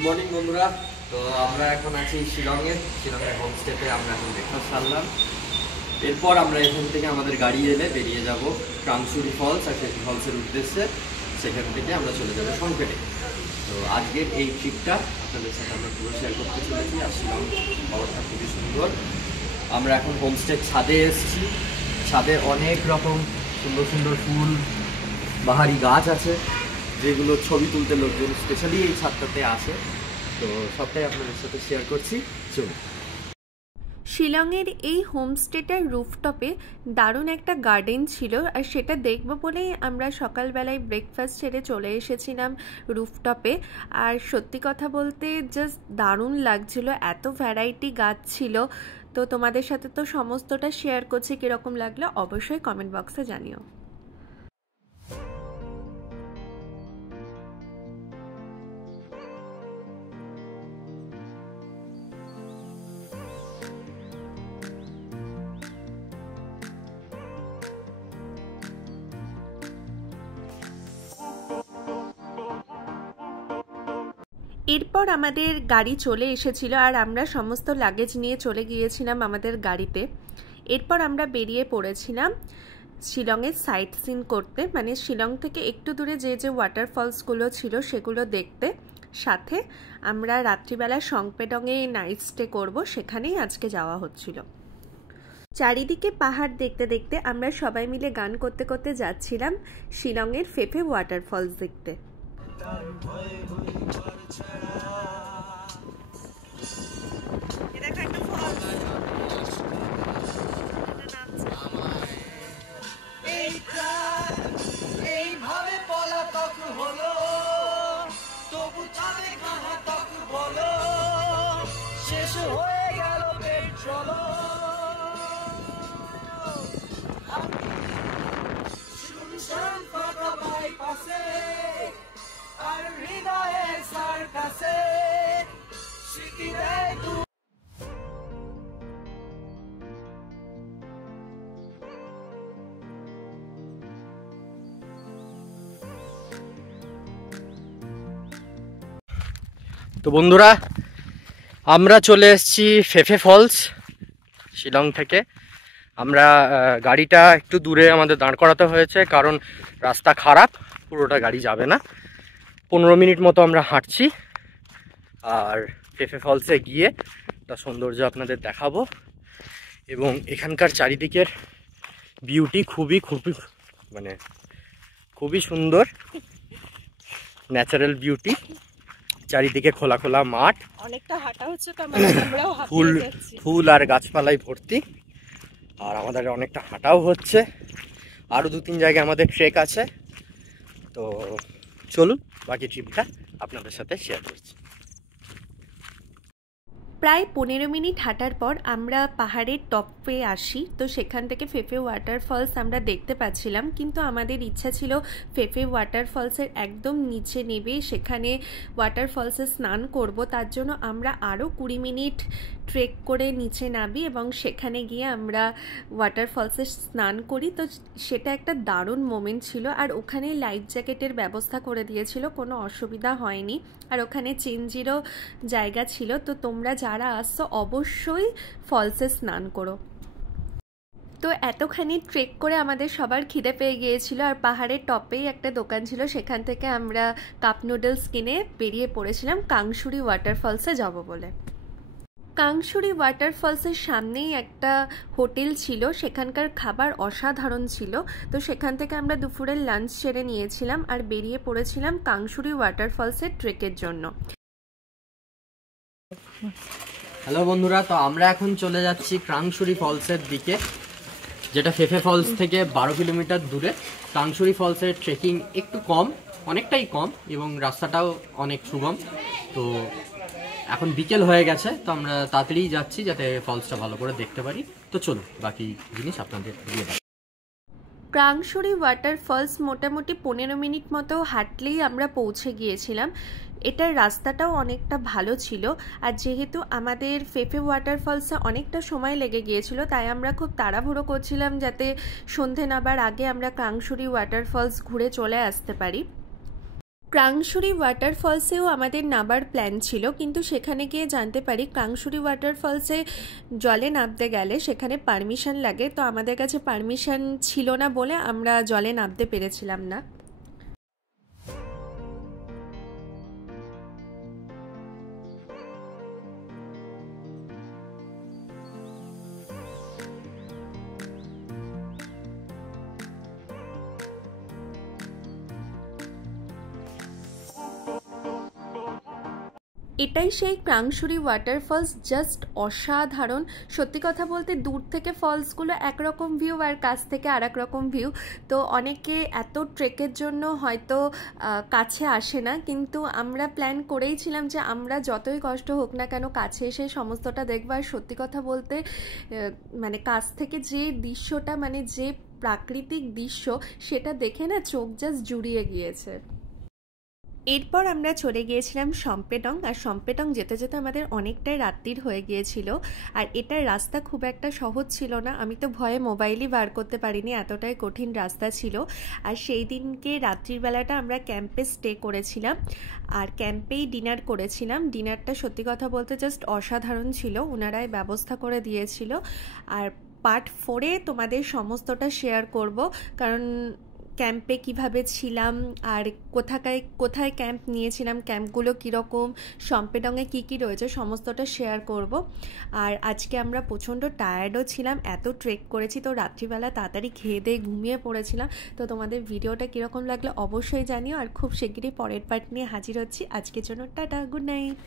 Good morning বন্ধুরা। তো আমরা এখন আছি শিলংয়ের হোমস্টেতে। আমরা এখন ব্রেকফাস্ট সারলাম। এরপর আমরা এখান থেকে আমাদের গাড়ি এলে বেরিয়ে যাব ক্রাংশুরি ফলস আর সেই ফলসের উদ্দেশ্যে। সেখান থেকে আমরা চলে যাবো সংকেটে। তো আজকের এই ট্রিপটা আপনাদের সাথে আমরা পুরো শেয়ার করতে চলেছি। আর শিলং শহরটা খুবই সুন্দর। আমরা এখন হোমস্টের ছাদে এসেছি। ছাদে অনেক রকম সুন্দর সুন্দর ফুল বাহারি গাছ আছে, যেগুলো ছবি তুলতে লোকজন স্পেশালি এই ছাদটাতে আসে। তো সবটাই আপনাদের সাথে শেয়ার করছি, চলুন। শিলংয়ের এই হোমস্টেটার রুফটপে দারুণ একটা গার্ডেন ছিল, আর সেটা দেখব বলেই আমরা সকালবেলায় ব্রেকফাস্ট ছেড়ে চলে এসেছিলাম রুফটপে। আর সত্যি কথা বলতে জাস্ট দারুণ লাগছিল, এত ভ্যারাইটি গাছ ছিল। তো তোমাদের সাথে তো সমস্তটা শেয়ার করছি, কীরকম লাগলো অবশ্যই কমেন্ট বক্সে জানিও। এরপর আমাদের গাড়ি চলে এসেছিল, আর আমরা সমস্ত লাগেজ নিয়ে চলে গিয়েছিলাম আমাদের গাড়িতে। এরপর আমরা বেরিয়ে পড়েছিলাম শিলংয়ের সাইট সিন করতে, মানে শিলং থেকে একটু দূরে যে যে ওয়াটারফলসগুলো ছিল সেগুলো দেখতে। সাথে আমরা রাত্রিবেলা সংপেডংয়ে নাইট স্টে করবো, সেখানেই আজকে যাওয়া হচ্ছিল। চারিদিকে পাহাড় দেখতে দেখতে আমরা সবাই মিলে গান করতে করতে যাচ্ছিলাম শিলংয়ের ফেফে ওয়াটারফলস দেখতে। এইভাবে পলাতক হলো, তবু চাঁদে ঘাতক বলো, শেষ হয়ে গেল পেট্রোল। শুনশান ফাঁকা বাইপাসে আর হৃদয়ের সার্কাসে স্মৃতি দেয়। তো বন্ধুরা, আমরা চলে এসেছি ফেফে ফলস শিলং থেকে। আমরা গাড়িটা একটু দূরে আমাদের দাঁড় করাতে হয়েছে, কারণ রাস্তা খারাপ, পুরোটা গাড়ি যাবে না। 15 মিনিট মতো আমরা হাঁটছি, আর ফেফে ফলসে গিয়ে তার সৌন্দর্য আপনাদের দেখাবো। এবং এখানকার চারিদিকের বিউটি খুবই সুন্দর, ন্যাচারাল বিউটি। চারিদিকে খোলা খোলা মাঠ, অনেকটা হাঁটা হচ্ছে, ফুল আর গাছপালায় ভর্তি। আর আমাদের অনেকটা হাঁটাও হচ্ছে। আরও 2-3 জায়গায় আমাদের ট্রেক আছে। তো চলুন বাকি ট্রিপটা আপনাদের সাথে শেয়ার করছি। প্রায় 15 মিনিট হাঁটার পর আমরা পাহাড়ের টপে আসি। তো সেখান থেকে ফেফে ওয়াটারফলস আমরা দেখতে পাচ্ছিলাম, কিন্তু আমাদের ইচ্ছা ছিল ফেফে ওয়াটারফলসের একদম নিচে নেবে, সেখানে ওয়াটারফলসে স্নান করব। তার জন্য আমরা আরও 20 মিনিট ট্রেক করে নিচে নামি এবং সেখানে গিয়ে আমরা ওয়াটারফলসে স্নান করি। তো সেটা একটা দারুণ মোমেন্ট ছিল। আর ওখানে লাইফ জ্যাকেটের ব্যবস্থা করে দিয়েছিল, কোনো অসুবিধা হয়নি। আর ওখানে চেঞ্জেরও জায়গা ছিল। তো তোমরা যারা আসছো অবশ্যই ফলসে স্নান করো। তো এতখানি ট্রেক করে আমাদের সবার খিদে পেয়ে গিয়েছিল, আর পাহাড়ের টপেই একটা দোকান ছিল, সেখান থেকে আমরা কাপ নুডলস কিনে বেরিয়ে পড়েছিলাম কাংশুরি ওয়াটারফলসে যাব বলে। কাংশুরি ওয়াটারফলসের সামনেই একটা হোটেল ছিল, সেখানকার খাবার অসাধারণ ছিল। তো সেখান থেকে আমরা দুপুরের লাঞ্চ সেরে নিয়েছিলাম আর বেরিয়ে পড়েছিলাম কাংশুরি ওয়াটারফলসের ট্রেকের জন্য। হ্যালো বন্ধুরা, তো আমরা এখন চলে যাচ্ছি ক্রাংশুরি ফলসের দিকে, যেটা ফেফে ফলস থেকে 12 কিলোমিটার দূরে। ক্রাংশুরি ফলসের ট্রেকিং একটু কম, অনেকটাই কম, এবং রাস্তাটাও অনেক সুগম। তো এখন বিকেল হয়ে গেছে, তো আমরা তাড়াতাড়ি যাচ্ছি যাতে ফলসটা ভালো করে দেখতে পারি। তো চলুন বাকি জিনিস আপনাদের দিয়ে দেব। ক্রাংশুরি ওয়াটারফলস মোটামুটি 15 মিনিট মতো হাঁটলেই আমরা পৌঁছে গিয়েছিলাম। এটার রাস্তাটাও অনেকটা ভালো ছিল, আর যেহেতু আমাদের ফেফে ওয়াটারফলসে অনেকটা সময় লেগে গিয়েছিল, তাই আমরা খুব তাড়াহুড়ো করছিলাম যাতে সন্ধে নাবার আগে আমরা ক্রাংশুরি ওয়াটারফলস ঘুরে চলে আসতে পারি। ক্রাংশুরি ওয়াটারফলসেও আমাদের নামার প্ল্যান ছিল, কিন্তু সেখানে গিয়ে জানতে পারি ক্রাংশুরি ওয়াটারফলসে জলে নামতে গেলে সেখানে পারমিশন লাগে। তো আমাদের কাছে পারমিশন ছিল না বলে আমরা জলে নামতে পেরেছিলাম না। এটাই সেই ক্রাংশুরি ওয়াটারফলস, জাস্ট অসাধারণ। সত্যি কথা বলতে দূর থেকে ফলসগুলো একরকম ভিউ আর কাছ থেকে আর এক রকম ভিউ। তো অনেকে এত ট্রেকের জন্য হয়তো কাছে আসে না, কিন্তু আমরা প্ল্যান করেইছিলাম যে আমরা যতই কষ্ট হোক না কেন কাছে এসে সমস্তটা দেখবো। আর সত্যি কথা বলতে মানে কাছ থেকে যে দৃশ্যটা, মানে যে প্রাকৃতিক দৃশ্য, সেটা দেখে না চোখ জাস্ট জুড়িয়ে গিয়েছে। এরপর আমরা চলে গিয়েছিলাম সম্পেটং, আর সম্পেটং যেতে যেতে আমাদের অনেকটাই রাত্রির হয়ে গিয়েছিল। আর এটার রাস্তা খুব একটা সহজ ছিল না, আমি তো ভয়ে মোবাইলই বার করতে পারিনি, এতটাই কঠিন রাস্তা ছিল। আর সেই দিনকে রাত্রির বেলাটা আমরা ক্যাম্পে স্টে করেছিলাম, আর ক্যাম্পেই ডিনার করেছিলাম। ডিনারটা সত্যি কথা বলতে জাস্ট অসাধারণ ছিল, ওনারাই ব্যবস্থা করে দিয়েছিল। আর পার্ট 4-এ তোমাদের সমস্তটা শেয়ার করব, কারণ ক্যাম্পে কিভাবে ছিলাম আর কোথায় ক্যাম্প নিয়েছিলাম, ক্যাম্পগুলো কীরকম, সম্পেটংয়ে কী কী রয়েছে সমস্তটা শেয়ার করব। আর আজকে আমরা প্রচণ্ড টায়ার্ডও ছিলাম, এত ট্রেক করেছি, তো রাত্রিবেলা তাড়াতাড়ি খেয়ে দিয়ে ঘুমিয়ে পড়েছিলাম। তো তোমাদের ভিডিওটা কীরকম লাগলো অবশ্যই জানিও, আর খুব শিগগিরই পরের পার্ট নিয়ে হাজির হচ্ছি। আজকের জন্য টাটা, গুড নাইট।